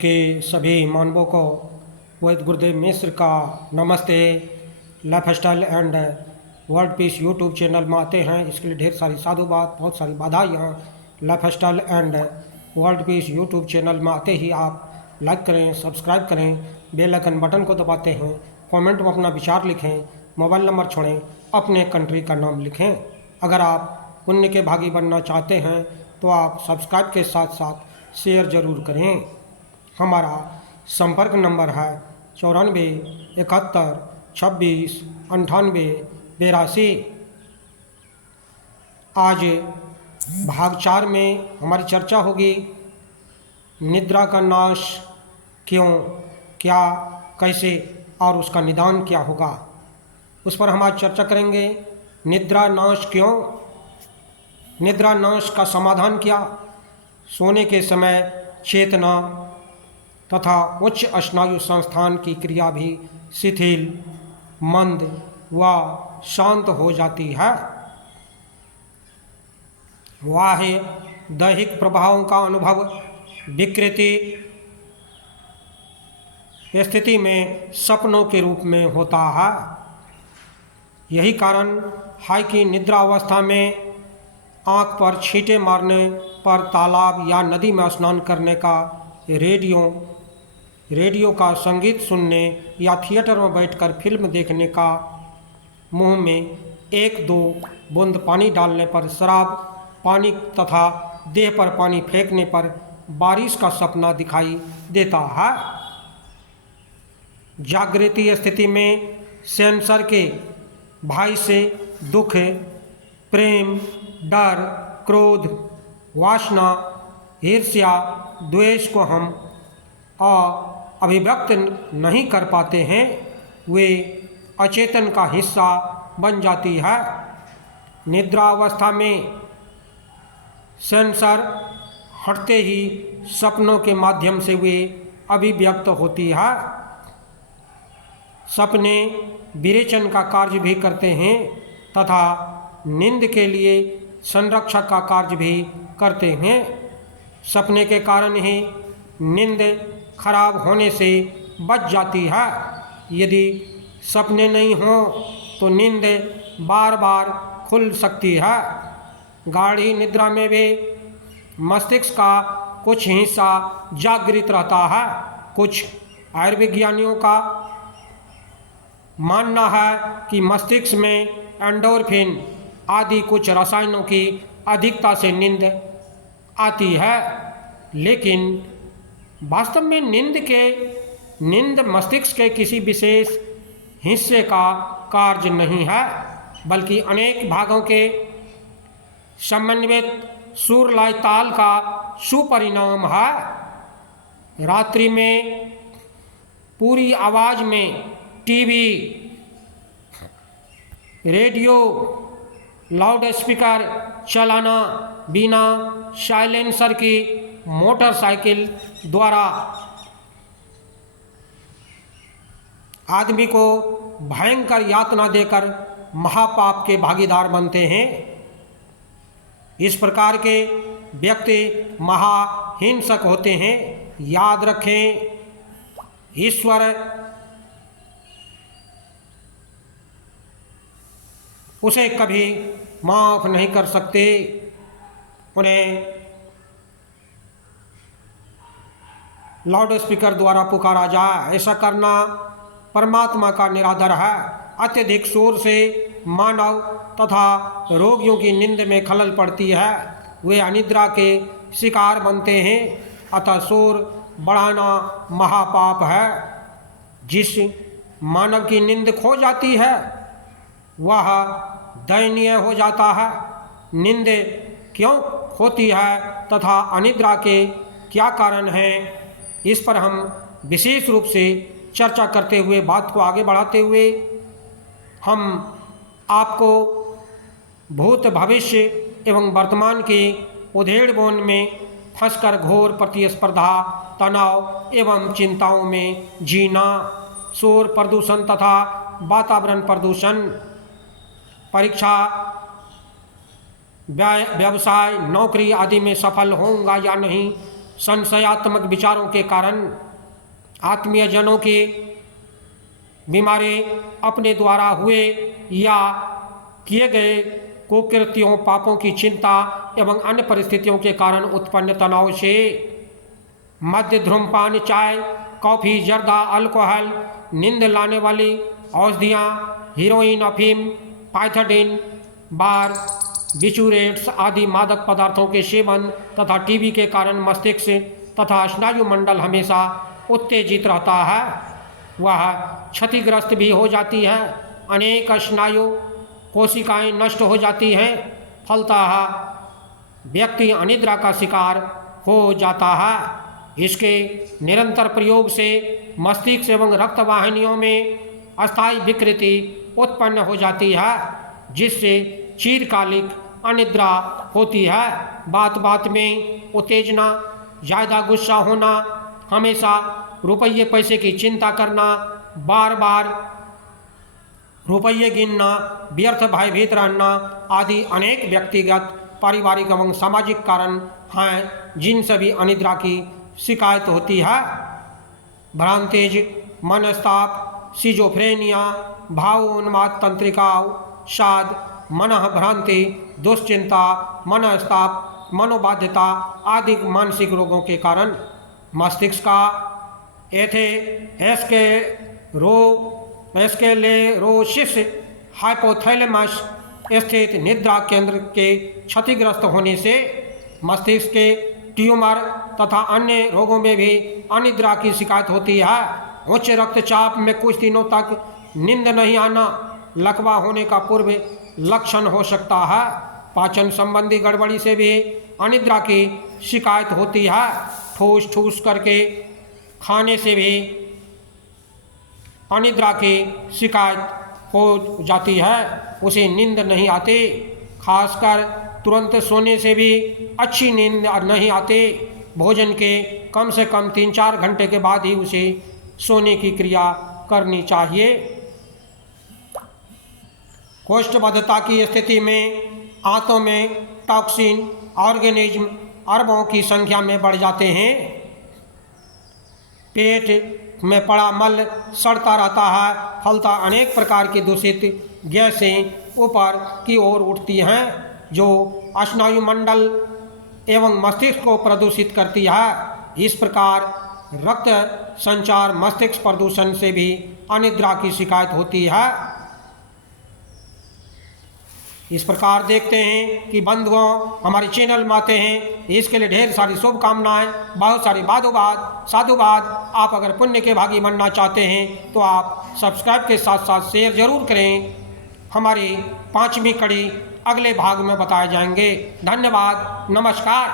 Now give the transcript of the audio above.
के सभी मानवों को वैद्य गुरुदेव मिश्र का नमस्ते। Life style and world peace YouTube channel में आते हैं, इसके लिए ढेर सारी साधुवाद, बहुत सारी बधाइयाँ। Life style and world peace YouTube channel में आते ही आप लाइक करें, सब्सक्राइब करें, बेल आइकन बटन को दबाते हैं, कमेंट में अपना विचार लिखें, मोबाइल नंबर छोड़ें, अपने कंट्री का नाम लिखें। अगर आप पुण्य के भागी बनना चाहते हैं तो आप सब्सक्राइब के साथ साथ शेयर ज़रूर करें। हमारा संपर्क नंबर है 94 71 26 98 82। आज भाग 4 में हमारी चर्चा होगी निद्रा का नाश क्यों, क्या, कैसे और उसका निदान क्या होगा, उस पर हम आज चर्चा करेंगे। निद्रा नाश क्यों, निद्रा नाश का समाधान क्या, सोने के समय चेतना तथा उच्च स्नायु संस्थान की क्रिया भी शिथिल, मंद व शांत हो जाती है। बाह्य दैहिक प्रभावों का अनुभव विकृति स्थिति में सपनों के रूप में होता है। यही कारण है कि निद्रा अवस्था में आँख पर छींटे मारने पर, तालाब या नदी में स्नान करने का, रेडियो का संगीत सुनने या थिएटर में बैठकर फिल्म देखने का, मुंह में 1-2 बूंद पानी डालने पर, शराब पानी तथा देह पर पानी फेंकने पर बारिश का सपना दिखाई देता है। जागृति स्थिति में सेंसर के भय से दुख, प्रेम, डर, क्रोध, वासना, ईर्ष्या, द्वेष को हम अभिव्यक्त नहीं कर पाते हैं, वे अचेतन का हिस्सा बन जाती है। निद्रा अवस्था में सेंसर हटते ही सपनों के माध्यम से वे अभिव्यक्त होती है। सपने विरेचन का कार्य भी करते हैं तथा नींद के लिए संरक्षक का कार्य भी करते हैं। सपने के कारण ही नींद खराब होने से बच जाती है। यदि सपने नहीं हों तो नींद बार बार खुल सकती है। गाढ़ी निद्रा में भी मस्तिष्क का कुछ हिस्सा जागृत रहता है। कुछ आयुर्विज्ञानियों का मानना है कि मस्तिष्क में एंडोर्फिन आदि कुछ रसायनों की अधिकता से नींद आती है, लेकिन वास्तव में नींद मस्तिष्क के किसी विशेष हिस्से का कार्य नहीं है, बल्कि अनेक भागों के समन्वित सुर लय ताल का सुपरिणाम है। रात्रि में पूरी आवाज़ में टीवी, रेडियो, लाउड स्पीकर चलाना, बिना साइलेंसर की मोटरसाइकिल द्वारा आदमी को भयंकर यातना देकर महापाप के भागीदार बनते हैं। इस प्रकार के व्यक्ति महाहिंसक होते हैं। याद रखें, ईश्वर उसे कभी माफ़ नहीं कर सकते। उन्हें लाउड स्पीकर द्वारा पुकारा जाए, ऐसा करना परमात्मा का निरादर है। अत्यधिक शोर से मानव तथा रोगियों की नींद में खलल पड़ती है, वे अनिद्रा के शिकार बनते हैं। अतः शोर बढ़ाना महापाप है। जिस मानव की नींद खो जाती है वह दयनीय हो जाता है। नींद क्यों खोती है तथा अनिद्रा के क्या कारण हैं, इस पर हम विशेष रूप से चर्चा करते हुए, बात को आगे बढ़ाते हुए, हम आपको भूत, भविष्य एवं वर्तमान की उधेड़-बुन में फंसकर घोर प्रतिस्पर्धा, तनाव एवं चिंताओं में जीना, शोर प्रदूषण तथा वातावरण प्रदूषण, परीक्षा, व्यवसाय, नौकरी आदि में सफल होऊंगा या नहीं, संशयात्मक विचारों के कारण आत्मीय जनों के बीमारी अपने द्वारा हुए या किए गए कुकृत्यों पापों की चिंता एवं अन्य परिस्थितियों के कारण उत्पन्न तनाव से मद्य धूम्रपान चाय कॉफ़ी जर्दा अल्कोहल नींद लाने वाली औषधियाँ हीरोइन अफीम पाइथेडिन बार बिचूरेट्स आदि मादक पदार्थों के सेवन तथा टीबी के कारण मस्तिष्क तथा स्नायु मंडल हमेशा उत्तेजित रहता है, वह क्षतिग्रस्त भी हो जाती है, अनेक स्नायु कोशिकाएं नष्ट हो जाती हैं, फलतः व्यक्ति अनिद्रा का शिकार हो जाता है। इसके निरंतर प्रयोग से मस्तिष्क एवं रक्त वाहिनियों में अस्थायी विकृति उत्पन्न हो जाती है, जिससे चिरकालिक अनिद्रा होती है। बात बात में उत्तेजना, ज़्यादा गुस्सा होना, हमेशा रुपये पैसे की चिंता करना, बार बार रुपये गिनना, व्यर्थ भयभीत रहना आदि अनेक व्यक्तिगत पारिवारिक एवं सामाजिक कारण हैं जिनसे भी अनिद्रा की शिकायत होती है। भ्रांतिज, मनस्ताप, सिजोफ्रेनिया, भावोन्माद तंत्रिकाओं, शाद, मनः भ्रांति, दुश्चिंता, मनस्ताप, मनोबाध्यता आदि मानसिक रोगों के कारण मस्तिष्क का एस्केलेरोसिस हाइपोथैलेमस स्थित निद्रा केंद्र के क्षतिग्रस्त होने से मस्तिष्क के ट्यूमर तथा अन्य रोगों में भी अनिद्रा की शिकायत होती है। उच्च रक्तचाप में कुछ दिनों तक नींद नहीं आना लकवा होने का पूर्व लक्षण हो सकता है। पाचन संबंधी गड़बड़ी से भी अनिद्रा की शिकायत होती है। ठूस ठूस करके खाने से भी अनिद्रा की शिकायत हो जाती है, उसे नींद नहीं आती। खासकर तुरंत सोने से भी अच्छी नींद नहीं आती। भोजन के कम से कम 3-4 घंटे के बाद ही उसे सोने की क्रिया करनी चाहिए। कोष्ठबद्धता की स्थिति में आंतों में टॉक्सिन ऑर्गेनिज्म अरबों की संख्या में बढ़ जाते हैं। पेट में पड़ा मल सड़ता रहता है, फलतः अनेक प्रकार की दूषित गैसें ऊपर की ओर उठती हैं जो स्नायु मंडल एवं मस्तिष्क को प्रदूषित करती है। इस प्रकार रक्त संचार मस्तिष्क प्रदूषण से भी अनिद्रा की शिकायत होती है। इस प्रकार देखते हैं कि बंधुओं हमारे चैनल में आते हैं, इसके लिए ढेर सारी शुभकामनाएं, बहुत सारी बादोबाद साधुवाद। आप अगर पुण्य के भागी बनना चाहते हैं तो आप सब्सक्राइब के साथ साथ शेयर जरूर करें। हमारी 5वीं कड़ी अगले भाग में बताए जाएंगे। धन्यवाद, नमस्कार।